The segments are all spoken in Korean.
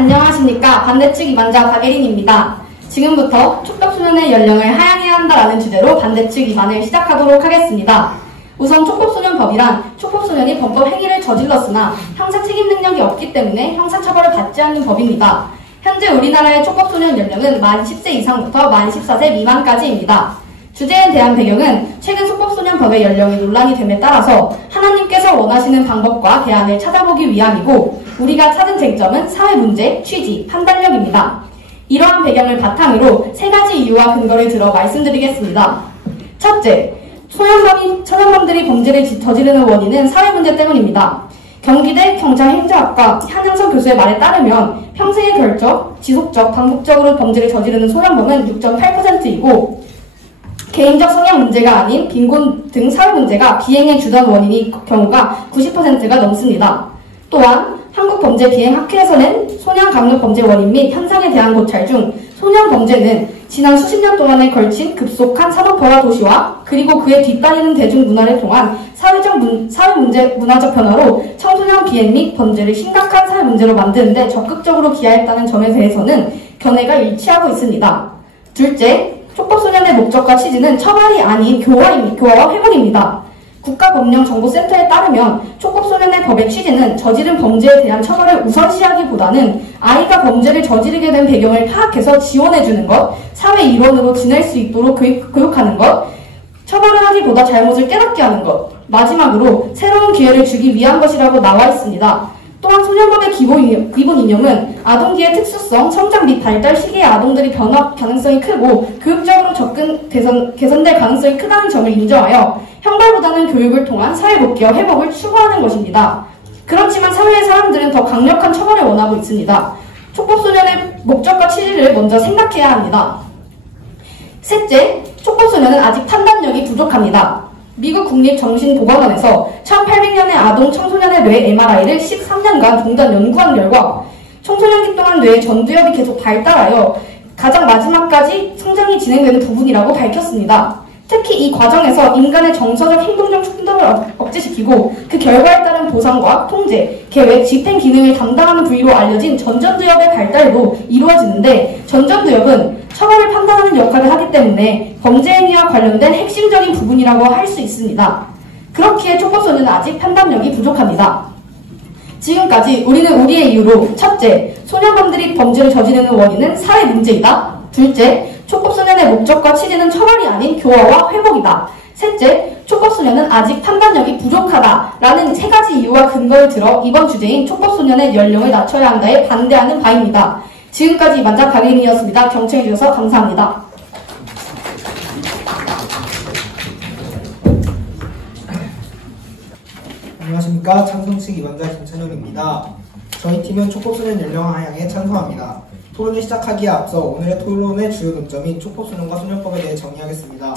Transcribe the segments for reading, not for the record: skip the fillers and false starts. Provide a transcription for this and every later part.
안녕하십니까. 반대측 이반자 박예린입니다. 지금부터 촉법소년의 연령을 하향해야 한다라는 주제로 반대측 이반을 시작하도록 하겠습니다. 우선 촉법소년법이란 촉법소년이 범법 행위를 저질렀으나 형사 책임 능력이 없기 때문에 형사처벌을 받지 않는 법입니다. 현재 우리나라의 촉법소년 연령은 만 10세 이상부터 만 14세 미만까지입니다. 주제에 대한 배경은 최근 촉법소년법의 연령이 논란이 됨에 따라서 하나님께서 원하시는 방법과 대안을 찾아보기 위함이고, 우리가 찾은 쟁점은 사회문제, 취지, 판단력입니다. 이러한 배경을 바탕으로 세 가지 이유와 근거를 들어 말씀드리겠습니다. 첫째, 소년범들이 범죄를 저지르는 원인은 사회문제 때문입니다. 경기대 경찰행정학과 한영석 교수의 말에 따르면 평생의 결적, 지속적, 반복적으로 범죄를 저지르는 소년범은 6.8%이고 개인적 성향 문제가 아닌 빈곤 등 사회 문제가 비행의 주된 원인인 경우가 90%가 넘습니다. 또한 한국범죄비행학회에서 낸 소년강력범죄 원인 및 현상에 대한 고찰 중 소년범죄는 지난 수십 년 동안에 걸친 급속한 산업화와 도시화, 그리고 그에 뒤따르는 대중문화를 통한 문화적 변화로 청소년 비행 및 범죄를 심각한 사회 문제로 만드는 데 적극적으로 기여했다는 점에 대해서는 견해가 일치하고 있습니다. 둘째, 촉법소년의 목적과 취지는 처벌이 아닌 교화와 회복입니다. 국가법령정보센터에 따르면 촉법소년의 법의 취지는 저지른 범죄에 대한 처벌을 우선시하기보다는 아이가 범죄를 저지르게 된 배경을 파악해서 지원해주는 것, 사회 일원으로 지낼 수 있도록 교육하는 것, 처벌을 하기보다 잘못을 깨닫게 하는 것, 마지막으로 새로운 기회를 주기 위한 것이라고 나와 있습니다. 또한 소년법의 기본 이념은 아동기의 특수성, 성장 및 발달 시기의 아동들이 변화 가능성이 크고 교육적으로 개선될 가능성이 크다는 점을 인정하여 형벌보다는 교육을 통한 사회복귀와 회복을 추구하는 것입니다. 그렇지만 사회의 사람들은 더 강력한 처벌을 원하고 있습니다. 촉법소년의 목적과 취지를 먼저 생각해야 합니다. 셋째, 촉법소년은 아직 판단력이 부족합니다. 미국 국립정신보건원에서 1800년의 아동 청소년의 뇌 MRI를 13년간 동반 연구한 결과 청소년기 동안 뇌의 전두엽이 계속 발달하여 가장 마지막까지 성장이 진행되는 부분이라고 밝혔습니다. 특히 이 과정에서 인간의 정서적 행동적 충동을 억제시키고 그 결과에 따른 보상과 통제, 계획, 집행 기능을 담당하는 부위로 알려진 전전두엽의 발달도 이루어지는데, 전전두엽은 처벌을 판단하는 역할을 하기 때문에 범죄 행위와 관련된 핵심적인 부분이라고 할 수 있습니다. 그렇기에 촉법소년은 아직 판단력이 부족합니다. 지금까지 우리는 우리의 이유로 첫째, 소년범들이 범죄를 저지르는 원인은 사회 문제이다. 둘째, 촉법소년의 목적과 취지는 처벌이 아닌 교화와 회복이다. 셋째, 촉법소년은 아직 판단력이 부족하다라는 세 가지 이유와 근거를 들어 이번 주제인 촉법소년의 연령을 낮춰야 한다에 반대하는 바입니다. 지금까지 이반자 박예린이었습니다. 경청해주셔서 감사합니다. 안녕하십니까. 찬성측 이반자 김찬영입니다. 저희 팀은 촉법소년 연령 하향에 찬성합니다. 토론을 시작하기에 앞서 오늘의 토론의 주요 논점인 촉법소년과 소년법에 대해 정의하겠습니다.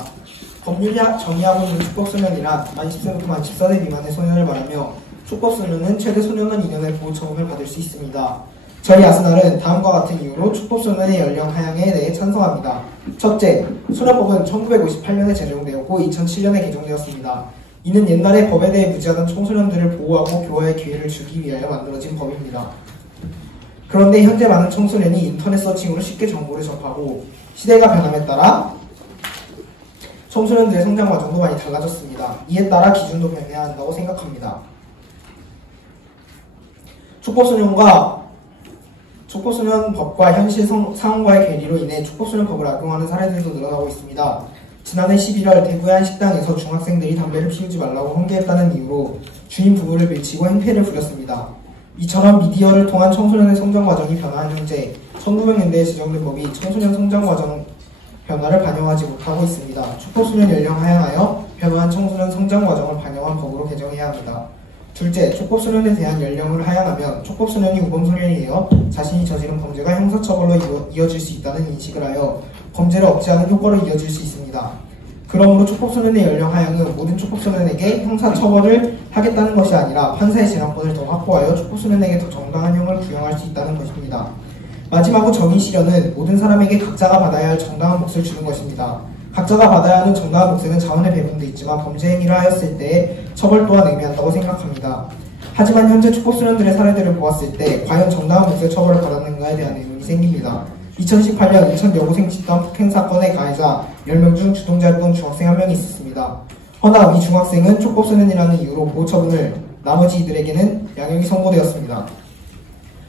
법률이 정의하고 있는 촉법소년이란 만 10세부터 만 14세 미만의 소년을 말하며, 촉법소년은 최대 소년원 2년의 보호처분을 받을 수 있습니다. 저희 아스날은 다음과 같은 이유로 촉법소년의 연령 하향에 대해 찬성합니다. 첫째, 소년법은 1958년에 제정되었고 2007년에 개정되었습니다. 이는 옛날에 법에 대해 무지하던 청소년들을 보호하고 교화의 기회를 주기 위하여 만들어진 법입니다. 그런데 현재 많은 청소년이 인터넷 서칭으로 쉽게 정보를 접하고 시대가 변함에 따라 청소년들의 성장 과정도 많이 달라졌습니다. 이에 따라 기준도 변해야 한다고 생각합니다. 촉법소년법과 현실 상황과의 괴리로 인해 촉법소년법을 악용하는 사례들도 늘어나고 있습니다. 지난해 11월 대구의 한 식당에서 중학생들이 담배를 피우지 말라고 훈계했다는 이유로 주인 부부를 밀치고 행패를 부렸습니다. 이처럼 미디어를 통한 청소년의 성장 과정이 변화한 현재 1900년대에 제정된 법이 청소년 성장 과정 변화를 반영하지 못하고 있습니다. 촉법소년 연령 하향하여 변화한 청소년 성장 과정을 반영한 법으로 개정해야 합니다. 둘째, 촉법소년에 대한 연령을 하향하면 촉법소년이 우범소년이 되어 자신이 저지른 범죄가 형사처벌로 이어질 수 있다는 인식을 하여 범죄를 억제하는 효과로 이어질 수 있습니다. 그러므로 촉법소년의 연령 하향은 모든 촉법소년에게 형사처벌을 하겠다는 것이 아니라 판사의 재량권을 더 확보하여 촉법소년에게 더 정당한 형을 부여할 수 있다는 것입니다. 마지막으로 정의 실현은 모든 사람에게 각자가 받아야 할 정당한 몫을 주는 것입니다. 각자가 받아야 하는 정당한 몫에는 자원의 배분도 있지만 범죄 행위를 하였을 때의 처벌 또한 의미한다고 생각합니다. 하지만 현재 축법소년들의 사례들을 보았을 때 과연 정당한 묵세 처벌을 받았는가에 대한 의문이 생깁니다. 2018년 인천 여고생 집단 폭행 사건의 가해자 10명 중 주동자였던 중학생 1명이 있었습니다. 허나 이 중학생은 촉법소년이라는 이유로 보호처분을, 나머지 이들에게는 양형이 선고되었습니다.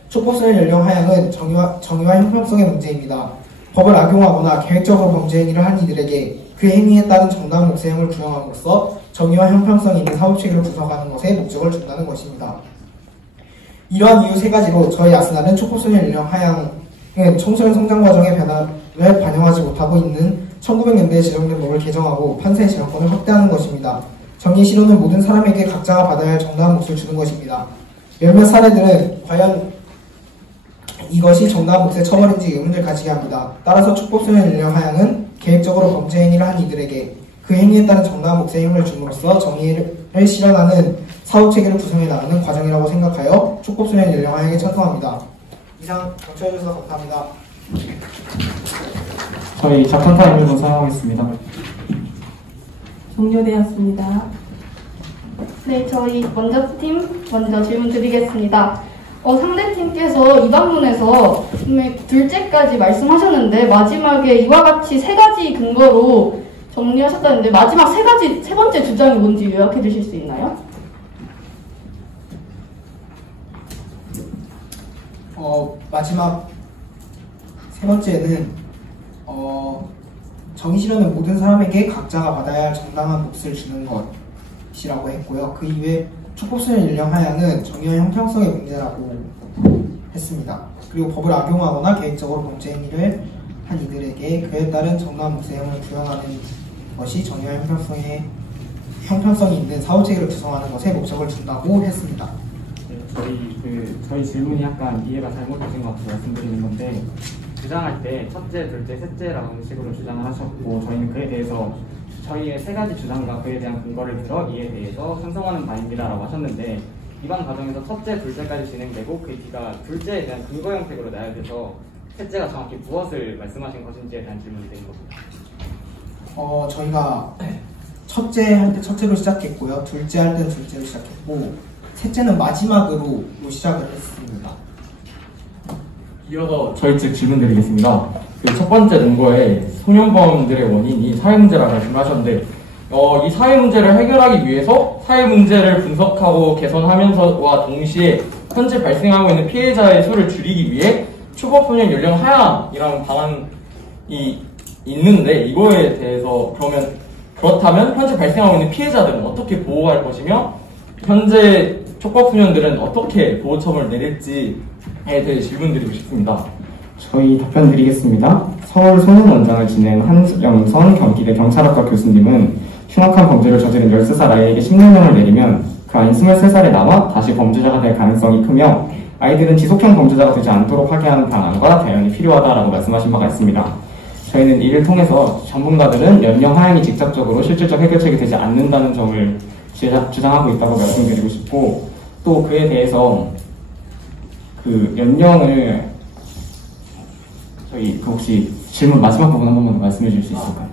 촉법소년 연령 하향은 정의와 형평성의 문제입니다. 법을 악용하거나 계획적으로 범죄 행위를 한 이들에게 그 행위에 따른 정당한 묵세형을 구형함으로써 정의와 형평성이 있는 사법체계를 구성하는 것에 목적을 준다는 것입니다. 이러한 이유 세 가지로 저희 아스날은 촉법소년 연령 하향은 청소년 성장 과정의 변화를 반영하지 못하고 있는 1900년대에 제정된 법을 개정하고 판사의 재량권을 확대하는 것입니다. 정의 실효는 모든 사람에게 각자가 받아야 할 정당한 몫을 주는 것입니다. 몇몇 사례들은 과연 이것이 정당한 묵세 처벌인지 의문을 가지게 합니다. 따라서 촉법소년 연령 하향은 계획적으로 범죄 행위를 한 이들에게 그 행위에 따른 정당한 묵세형을 줌으로써 정의를 실현하는 사후체계를 구성해 나가는 과정이라고 생각하여 촉법소년 연령 하향에 찬성합니다. 이상 경청해주셔서 감사합니다. 저희 작전 타임을 사용하겠습니다. 종료되었습니다. 네, 저희 먼저 질문 드리겠습니다. 상대팀께서 이 반문에서 둘째까지 말씀하셨는데 마지막에 이와 같이 세 가지 근거로 정리하셨다는데 마지막 세 번째 주장이 뭔지 요약해 주실 수 있나요? 마지막 세 번째는 정의 실현은 모든 사람에게 각자가 받아야 할 정당한 몫을 주는 것이라고 했고요. 그 이외에 촉법소년 연령 하향은 정의와 형평성의 문제라고 했습니다. 그리고 법을 악용하거나 계획적으로 범죄 행위를 한 이들에게 그에 따른 정당한 묵세형을 구형하는 것이 정의와 형평성이 있는 사후체계를 구성하는 것에 목적을 준다고 했습니다. 네, 저희 질문이 약간 이해가 잘못되신 것 같아서 말씀드리는 건데, 주장할 때 첫째, 둘째, 셋째라는 식으로 주장을 하셨고, 저희는 그에 대해서 저희의 세 가지 주장과 그에 대한 근거를 들어 이에 대해서 찬성하는 바입니다라고 하셨는데, 이번 과정에서 첫째, 둘째까지 진행되고 그 뒤가 둘째에 대한 근거 형식으로 나열돼서 셋째가 정확히 무엇을 말씀하신 것인지에 대한 질문이 드린 겁니다. 저희가 첫째 할 때 첫째로 시작했고요. 둘째 할 때는 둘째로 시작했고, 셋째는 마지막으로 시작을 했습니다. 이어서 저희 측 질문드리겠습니다. 그 첫 번째 논거에 소년범들의 원인이 사회문제라고 말씀하셨는데, 이 사회문제를 해결하기 위해서 사회문제를 분석하고 개선하면서와 동시에 현재 발생하고 있는 피해자의 수를 줄이기 위해 초법소년 연령 하향이라는 방안이 있는데, 이거에 대해서 그렇다면 현재 발생하고 있는 피해자들은 어떻게 보호할 것이며 현재 촉법소년들은 어떻게 보호처분을 내릴지에 대해 질문드리고 싶습니다. 저희 답변 드리겠습니다. 서울 소년원장을 지낸 한영선 경기대 경찰학과 교수님은 흉악한 범죄를 저지른 13살 아이에게 10년형을 내리면 그 아이는 23살에 남아 다시 범죄자가 될 가능성이 크며 아이들은 지속형 범죄자가 되지 않도록 하게 하는 방안과 대응이 필요하다라고 말씀하신 바가 있습니다. 저희는 이를 통해서 전문가들은 연령 하향이 직접적으로 실질적 해결책이 되지 않는다는 점을 주장하고 있다고 말씀드리고 싶고, 또 그에 대해서 그 연령을 혹시 질문 마지막 부분 한 번만 말씀해 주실 수 있을까요?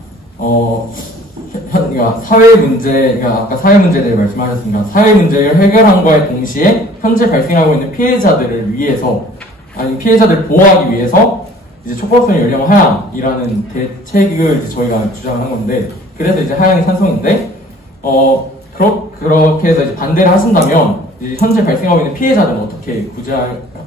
그러니까 아까 사회 문제에 대해 말씀하셨습니다. 사회 문제를 해결한 거에 동시에 현재 발생하고 있는 피해자들을 위해서, 아니 피해자들을 보호하기 위해서 이제 촉법소년 연령 하향이라는 대책을 이제 저희가 주장한 건데, 그래서 이제 하향이 찬성인데, 그렇게 해서 이제 반대를 하신다면 이제 현재 발생하고 있는 피해자들은 어떻게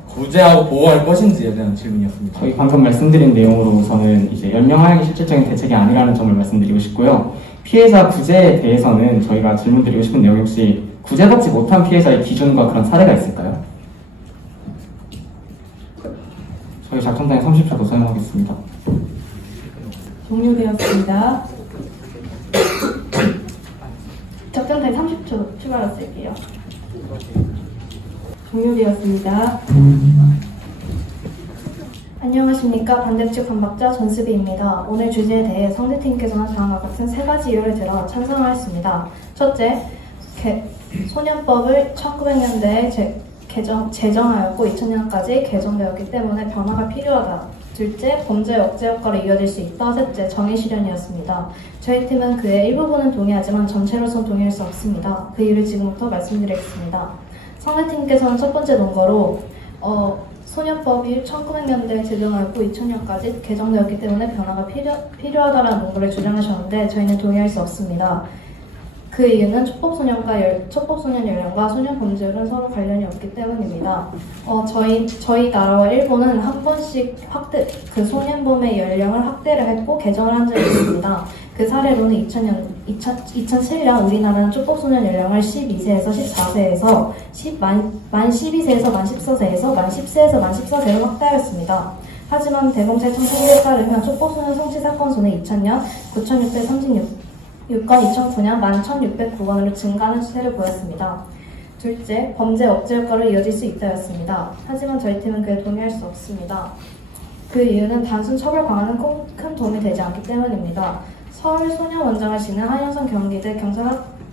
구제하고 보호할 것인지에 대한 질문이었습니다. 저희 방금 말씀드린 내용으로서는 이제 연령 하향이 실질적인 대책이 아니라는 점을 말씀드리고 싶고요. 피해자 구제에 대해서는 저희가 질문드리고 싶은 내용이 혹시 구제받지 못한 피해자의 기준과 그런 사례가 있을까요? 저희 작전단에 30초 더 사용하겠습니다. 종료되었습니다. 작전타임 30초 추가로 쓸게요. 종료되었습니다. 안녕하십니까. 반대측 반박자 전수비입니다. 오늘 주제에 대해 상대팀께서는 다음과 같은 세 가지 이유를 들어 찬성하였습니다. 첫째, 소년법을 1900년대에 제정하였고 2000년까지 개정되었기 때문에 변화가 필요하다. 둘째, 범죄 억제 효과로 이어질 수 있다. 셋째, 정의 실현이었습니다. 저희 팀은 그의 일부분은 동의하지만 전체로선 동의할 수 없습니다. 그 이유를 지금부터 말씀드리겠습니다. 성혜팀께서는 첫 번째 논거로 소년법이 1900년대에 제정하였고 2000년까지 개정되었기 때문에 변화가 필요하다라는 논거를 주장하셨는데 저희는 동의할 수 없습니다. 그 이유는 촉법소년 연령과 소년 범죄율은 서로 관련이 없기 때문입니다. 저희 나라와 일본은 한 번씩 그 소년범의 연령을 확대를 했고 개정을 한 적이 있습니다. 그 사례로는 2007년 우리나라는 촉법소년 연령을 12세에서 14세에서 만 12세에서 만 14세에서 만 10세에서 만 14세로 확대하였습니다. 하지만 대검찰 청구에 따르면 촉법소년 성취사건 수는 2000년 9,636건, 2009년 11,609건으로 증가하는 추세를 보였습니다. 둘째, 범죄 억제 효과로 이어질 수 있다였습니다. 하지만 저희 팀은 그에 동의할 수 없습니다. 그 이유는 단순 처벌 강화는 큰 도움이 되지 않기 때문입니다. 서울소년원장을 지낸 한영선 경기대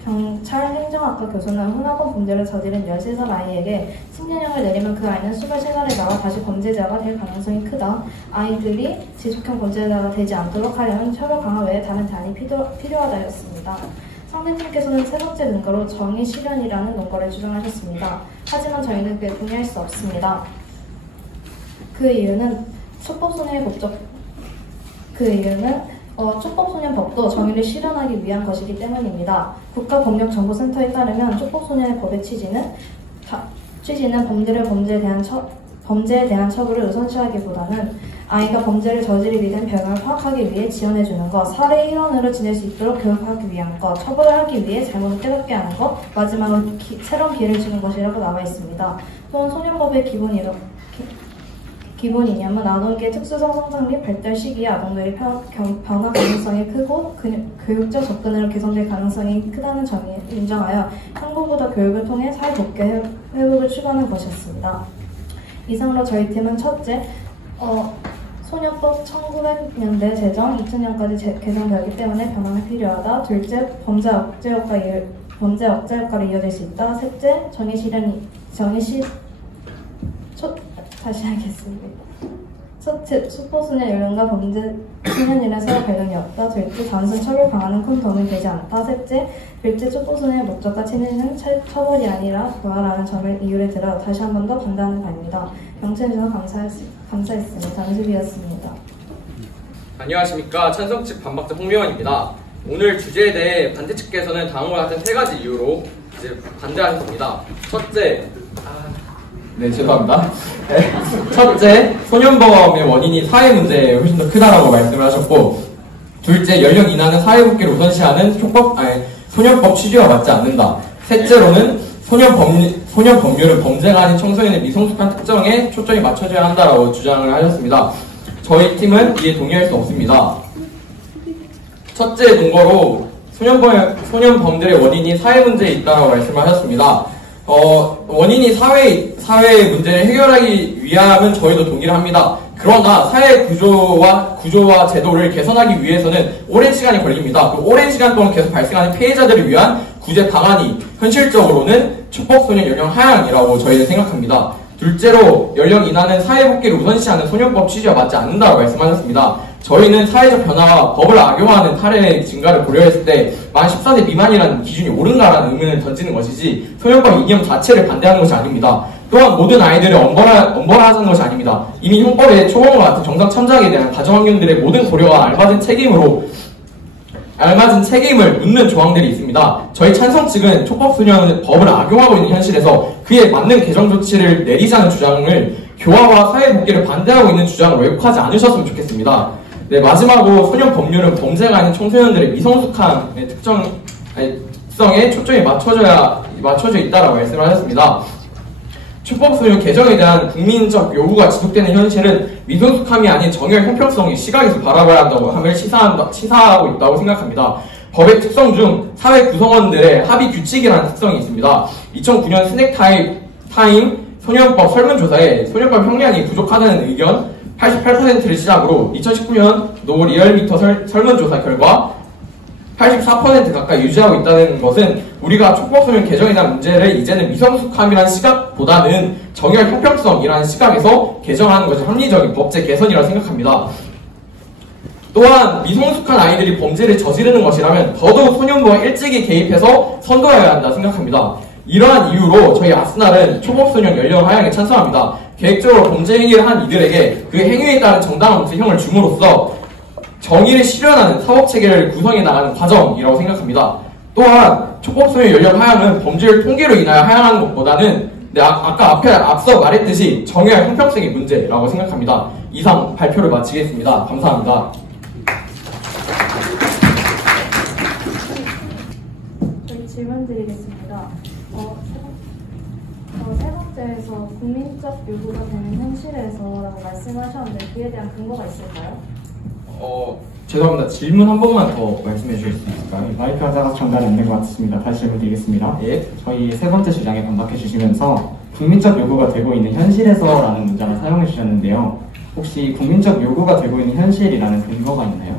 경찰행정학과 교수는 hun학원 범죄를 저지른 13살 아이에게 10년형을 내리면 그 아이는 23살에 나와 다시 범죄자가 될 가능성이 크다. 아이들이 지속형 범죄자가 되지 않도록 하려면 처벌 강화 외에 다른 대안이 필요하다였습니다. 상대팀께서는 세 번째 근거로 정의 실현이라는 논거를 주장하셨습니다. 하지만 저희는 그에 동의할 수 없습니다. 그 이유는 촉법소년법도 정의를 실현하기 위한 것이기 때문입니다. 국가법령정보센터에 따르면 촉법소년의 법의 취지는 범죄에 대한 처벌을 우선시하기보다는 아이가 범죄를 저지르게 된 배경을 파악하기 위해 지원해주는 것, 사례 일원으로 지낼 수 있도록 교육하기 위한 것, 처벌을 하기 위해 잘못을 깨닫게 하는 것, 마지막으로 새로운 기회를 주는 것이라고 나와 있습니다. 또한 소년법의 기본 이념은 아동기의 특수성 성장 및 발달 시기에 아동들이 변화 가능성이 크고 교육적 접근으로 개선될 가능성이 크다는 점을 인정하여 항복보다 교육을 통해 사회복귀 회복을 추구하는 것이었습니다. 이상으로 저희 팀은 첫째, 소년법 1900년대 제정, 2000년까지 개정되었기 때문에 변화가 필요하다. 둘째, 범죄 억제 효과로 이어질 수 있다. 셋째, 다시 하겠습니다. 첫째, 촉법소년 연령과 범죄 소년이란 서로 관련이 없다. 둘째, 단순 처벌 강화는 큰 도움이 되지 않다. 셋째, 둘째, 촉법소년의 목적과 취지는 처벌이 아니라 교화라는 점을 이유를 들어 다시 한 번 더 반대하는 바입니다. 경청해주셔서 감사했습니다. 장수비였습니다. 안녕하십니까. 찬성 측 반박자 홍명원입니다. 오늘 주제에 대해 반대 측께서는 다음과 같은 세 가지 이유로 이제 반대하셨습니다. 첫째, 죄송합니다. 첫째, 소년범의 원인이 사회 문제에 훨씬 더 크다라고 말씀을 하셨고, 둘째, 연령 인하는 사회복귀를 우선시하는 소년법 취지와 맞지 않는다. 셋째로는 소년 법률은 범죄가 아닌 청소년의 미성숙한 특정에 초점이 맞춰져야 한다라고 주장을 하셨습니다. 저희 팀은 이에 동의할 수 없습니다. 첫째 논거로 소년범들의 원인이 사회 문제에 있다고 말씀을 하셨습니다. 원인이 사회 문제를 해결하기 위함은 저희도 동의를 합니다. 그러나 사회 구조와 제도를 개선하기 위해서는 오랜 시간이 걸립니다. 그 오랜 시간 동안 계속 발생하는 피해자들을 위한 구제 방안이 현실적으로는 촉법소년 연령 하향이라고 저희는 생각합니다. 둘째로, 연령 인하는 사회복귀를 우선시하는 소년법 취지와 맞지 않는다고 말씀하셨습니다. 저희는 사회적 변화와 법을 악용하는 탈의 증가를 고려했을 때 만 14세 미만이라는 기준이 옳은가라는 의문을 던지는 것이지 소년법 이념 자체를 반대하는 것이 아닙니다. 또한 모든 아이들을 엄벌하자는 것이 아닙니다. 이미 형법에 초범과 같은 정상 참작에 대한 가정환경들의 모든 고려와 알맞은 책임을 묻는 조항들이 있습니다. 저희 찬성 측은 촉법소년 법을 악용하고 있는 현실에서 그에 맞는 개정 조치를 내리자는 주장을 교화와 사회복귀를 반대하고 있는 주장을 왜곡하지 않으셨으면 좋겠습니다. 네, 마지막으로 소년 법률은 범죄가 아닌 청소년들의 미성숙함의 특성에 초점이 맞춰져 있다라고 말씀을 하셨습니다. 촉법소년 개정에 대한 국민적 요구가 지속되는 현실은 미성숙함이 아닌 정의의 형평성이 시각에서 바라봐야 한다고 함을 시사하고 있다고 생각합니다. 법의 특성 중 사회 구성원들의 합의 규칙이라는 특성이 있습니다. 2009년 스낵타임 소년법 설문조사에 소년법 형량이 부족하다는 의견 88%를 시작으로 2019년 노 리얼미터 설문조사 결과 84% 가까이 유지하고 있다는 것은 우리가 촉법소년 개정에 대한 문제를 이제는 미성숙함이라는 시각보다는 정의와 형평성이라는 시각에서 개정하는 것이 합리적인 법제 개선이라고 생각합니다. 또한 미성숙한 아이들이 범죄를 저지르는 것이라면 더더욱 소년부가 일찍이 개입해서 선도해야 한다 생각합니다. 이러한 이유로 저희 아스날은 초법소년 연령 하향에 찬성합니다. 계획적으로 범죄 행위를 한 이들에게 그 행위에 따른 정당한 무죄형을 줌으로써 정의를 실현하는 사법체계를 구성해 나가는 과정이라고 생각합니다. 또한 초법소년 연령 하향은 범죄율 통계로 인하여 하향하는 것보다는 아까 앞서 말했듯이 정의와 형평성의 문제라고 생각합니다. 이상 발표를 마치겠습니다. 감사합니다. 저희 질문 드리겠습니다. 세 번째에서 국민적 요구가 되는 현실에서라고 말씀하셨는데 그에 대한 근거가 있을까요? 죄송합니다. 질문 한 번만 더 말씀해 주실 수 있을까요? 마이크가 작아서 전달이 안 된 것 같습니다. 다시 질문 드리겠습니다. 예. 저희 세 번째 주장에 반박해 주시면서 국민적 요구가 되고 있는 현실에서라는 문장을 사용해 주셨는데요. 혹시 국민적 요구가 되고 있는 현실이라는 근거가 있나요?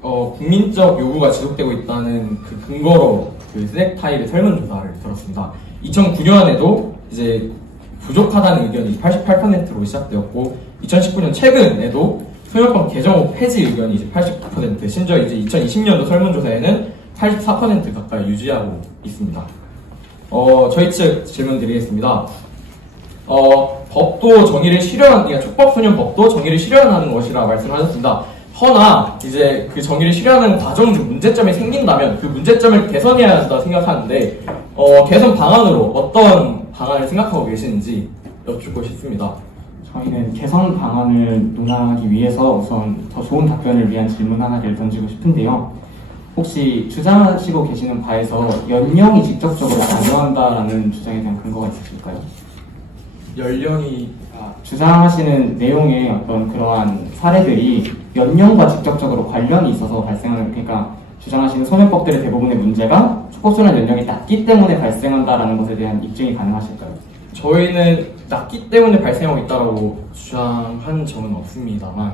국민적 요구가 지속되고 있다는 그 근거로 그 스낵타일의 설문조사를 들었습니다. 2009년에도 이제 부족하다는 의견이 88%로 시작되었고, 2019년 최근에도 소년법 개정 후 폐지 의견이 이제 89%, 심지어 이제 2020년도 설문조사에는 84% 가까이 유지하고 있습니다. 저희 측 질문 드리겠습니다. 법도 정의를 그러니까 촉법소년법도 정의를 실현하는 것이라 말씀하셨습니다. 허나 이제 그 정의를 실현하는 과정 중 문제점이 생긴다면 그 문제점을 개선해야 한다 생각하는데 개선 방안으로 어떤 방안을 생각하고 계시는지 여쭙고 싶습니다. 저희는 개선 방안을 논하기 위해서 우선 더 좋은 답변을 위한 질문 하나를 던지고 싶은데요. 혹시 주장하시고 계시는 바에서 연령이 직접적으로 관여한다라는 주장에 대한 근거가 있으실까요? 연령이 주장하시는 내용의 어떤 그러한 사례들이 연령과 직접적으로 관련이 있어서 발생하는, 그러니까 주장하시는 소년법들의 대부분의 문제가 촉법소년 연령이 낮기 때문에 발생한다라는 것에 대한 입증이 가능하실까요? 저희는 낮기 때문에 발생하고 있다고 주장한 적은 없습니다만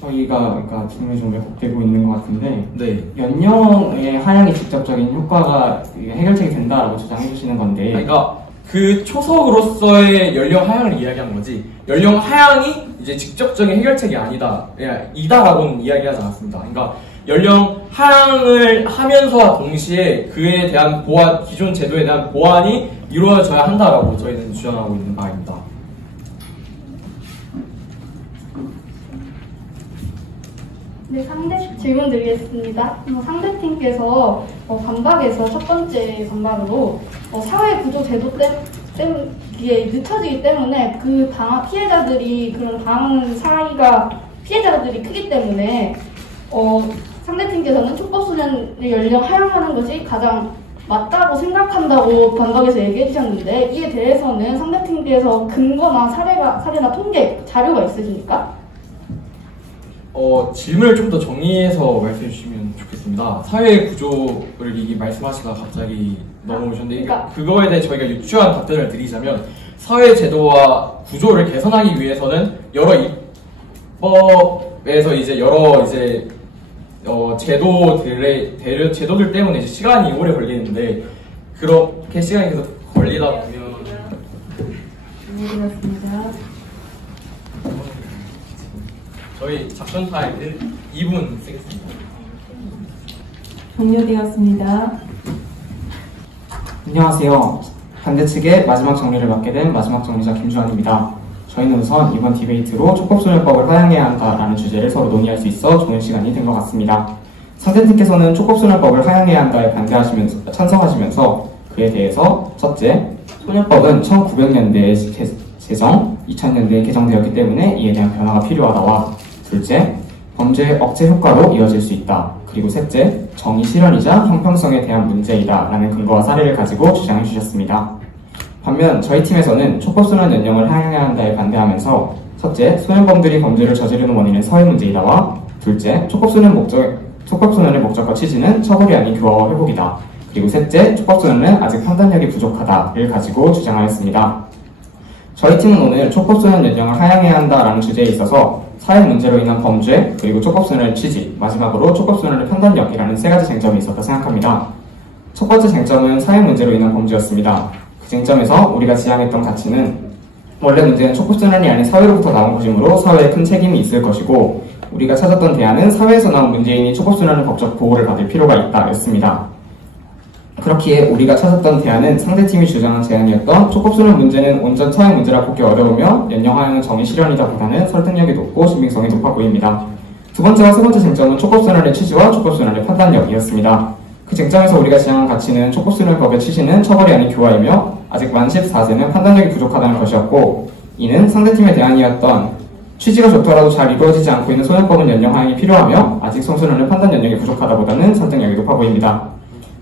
저희가 그러니까 질문이 좀 왜곡되고 있는 것 같은데, 네. 연령의 하향이 직접적인 효과가 해결책이 된다라고 주장해 주시는 건데, 그러니까 그 초석으로서의 연령 하향을 이야기한 거지, 연령 하향이 이제 직접적인 해결책이 이다라고는 이야기하지 않았습니다. 그러니까 연령 하향을 하면서와 동시에 그에 대한 보완, 기존 제도에 대한 보완이 이루어져야 한다라고 저희는 주장하고 있는 바입니다. 네, 상대 질문 드리겠습니다. 상대팀께서 반박에서 첫 번째 반박으로 사회 구조 제도 때문에 이게 늦춰지기 때문에 그 피해자들이 그런 당하는 피해자들이 크기 때문에 상대팀께서는 촉법소년의 연령 하향하는 것이 가장 맞다고 생각한다고 반박에서 얘기해 주셨는데, 이에 대해서는 상대팀께서 근거나 사례나 통계 자료가 있으십니까? 질문을 좀 더 정리해서 말씀해 주시면 좋겠습니다. 사회 구조를 말씀하시다가 갑자기 넘어오셨는데, 그거에 대해 저희가 유추한 답변을 드리자면, 사회 제도와 구조를 개선하기 위해서는 여러 입법에서 이제 여러 제도들 때문에 이제 시간이 오래 걸리는데, 그렇게 시간이 계속 걸리다 보면 준비되었습니다. 저희 작전 타임 2분 쓰겠습니다. 종료되었습니다. 안녕하세요. 반대 측의 마지막 정리를 맡게 된 마지막 정리자 김주환입니다. 저희는 우선 이번 디베이트로 촉법소년법을 하향해야 한다라는 주제를 서로 논의할 수 있어 좋은 시간이 된 것 같습니다. 상대팀께서는 촉법소년법을 하향해야 한다에 찬성하시면서 그에 대해서 첫째, 소년법은 1900년대에 제정, 2000년대에 개정되었기 때문에 이에 대한 변화가 필요하다와, 둘째, 범죄의 억제 효과로 이어질 수 있다. 그리고 셋째, 정의 실현이자 형평성에 대한 문제이다 라는 근거와 사례를 가지고 주장해 주셨습니다. 반면 저희 팀에서는 촉법소년 연령을 하향해야 한다에 반대하면서, 첫째, 소년범들이 범죄를 저지르는 원인은 사회 문제이다와, 둘째, 촉법소년의 목적과 취지는 처벌이 아닌 교화와 회복이다. 그리고 셋째, 촉법소년은 아직 판단력이 부족하다를 가지고 주장하였습니다. 저희 팀은 오늘 촉법소년 연령을 하향해야 한다라는 주제에 있어서 사회 문제로 인한 범죄, 그리고 촉법소년의 취지, 마지막으로 촉법소년의 판단력이라는 세 가지 쟁점이 있었다 생각합니다. 첫 번째 쟁점은 사회 문제로 인한 범죄였습니다. 그 쟁점에서 우리가 지향했던 가치는, 원래 문제는 촉법소년이 아닌 사회로부터 나온 것이므로 사회에 큰 책임이 있을 것이고, 우리가 찾았던 대안은 사회에서 나온 문제인이 촉법소년의 법적 보호를 받을 필요가 있다 였습니다. 그렇기에 우리가 찾았던 대안은 상대팀이 주장한 제안이었던 촉법소년 문제는 온전 차양 문제라 보기 어려우며 연령 하향은 정의 실현이다 보다는 설득력이 높고 신빙성이 높아 보입니다. 두 번째와 세 번째 쟁점은 촉법소년의 취지와 촉법소년의 판단력이었습니다. 그 쟁점에서 우리가 지향한 가치는 촉법소년법의 취지는 처벌이 아닌 교화이며 아직 만 14세는 판단력이 부족하다는 것이었고, 이는 상대팀의 대안이었던 취지가 좋더라도 잘 이루어지지 않고 있는 소년법은 연령 하향이 필요하며 아직 청소년은 판단 연령이 부족하다보다는 설득력이 높아 보입니다.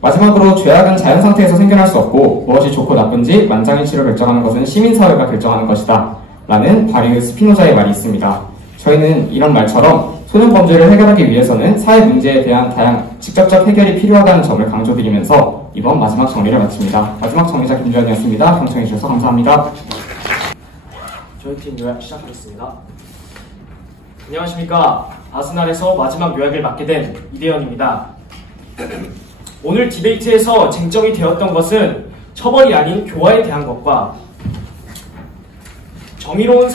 마지막으로 죄악은 자연 상태에서 생겨날 수 없고 무엇이 좋고 나쁜지 만장일치로 결정하는 것은 시민사회가 결정하는 것이다 라는 바리우 스피노자의 말이 있습니다. 저희는 이런 말처럼 소년범죄를 해결하기 위해서는 사회 문제에 대한 직접적 해결이 필요하다는 점을 강조드리면서 이번 마지막 정리를 마칩니다. 마지막 정리자 김주현이었습니다. 경청해주셔서 감사합니다. 저희 팀 요약 시작하겠습니다. 안녕하십니까. 아스날에서 마지막 요약을 맡게 된 이대현입니다. 오늘 디베이트에서 쟁점이 되었던 것은 처벌이 아닌 교화에 대한 것과 정의로운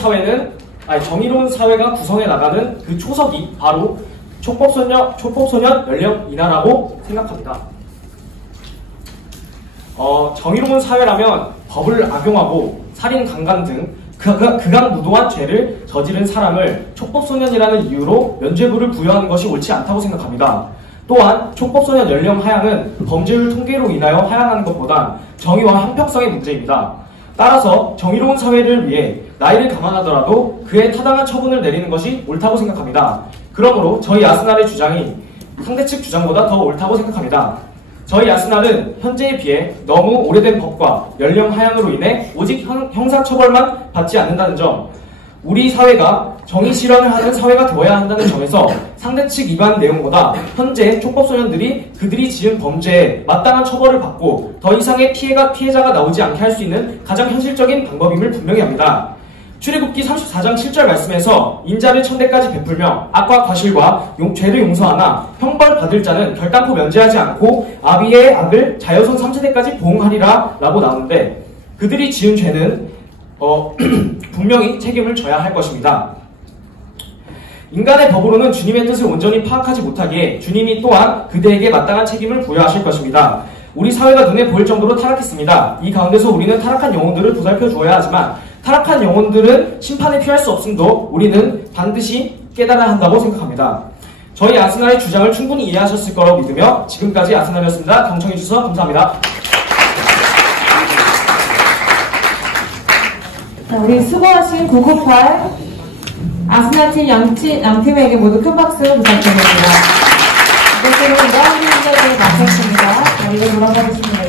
사회가 구성해 나가는 그 초석이 바로 촉법소년 연령 인하라고 생각합니다. 정의로운 사회라면 법을 악용하고 살인, 강간 등 극악무도한 죄를 저지른 사람을 촉법소년이라는 이유로 면죄부를 부여하는 것이 옳지 않다고 생각합니다. 또한 촉법소년 연령 하향은 범죄율 통계로 인하여 하향하는 것보단 정의와 형평성의 문제입니다. 따라서 정의로운 사회를 위해 나이를 감안하더라도 그에 타당한 처분을 내리는 것이 옳다고 생각합니다. 그러므로 저희 아스날의 주장이 상대측 주장보다 더 옳다고 생각합니다. 저희 아스날은 현재에 비해 너무 오래된 법과 연령 하향으로 인해 오직 형사처벌만 받지 않는다는 점, 우리 사회가 정의 실현을 하는 사회가 되어야 한다는 점에서 상대측 위반 내용보다 현재 촉법소년들이 그들이 지은 범죄에 마땅한 처벌을 받고 더 이상의 피해자가 나오지 않게 할 수 있는 가장 현실적인 방법임을 분명히 합니다. 출애굽기 34장 7절 말씀에서 인자를 1000대까지 베풀며 악과 과실과 죄를 용서하나 형벌 받을 자는 결단코 면제하지 않고 아비의 악을 자여손 3세대까지 보응하리라 라고 나오는데, 그들이 지은 죄는 분명히 책임을 져야 할 것입니다. 인간의 법으로는 주님의 뜻을 온전히 파악하지 못하기에 주님이 또한 그대에게 마땅한 책임을 부여하실 것입니다. 우리 사회가 눈에 보일 정도로 타락했습니다. 이 가운데서 우리는 타락한 영혼들을 보살펴 주어야 하지만 타락한 영혼들은 심판을 피할 수 없음도 우리는 반드시 깨달아야 한다고 생각합니다. 저희 아스날의 주장을 충분히 이해하셨을 거라고 믿으며 지금까지 아스날이었습니다. 경청해주셔서 감사합니다. 자, 우리 수고하신 998 아스날팀 양팀에게 모두 큰 박수 부탁드립니다. 이것으로 이번 훈련을 마쳤습니다. 자리로 돌아가겠습니다.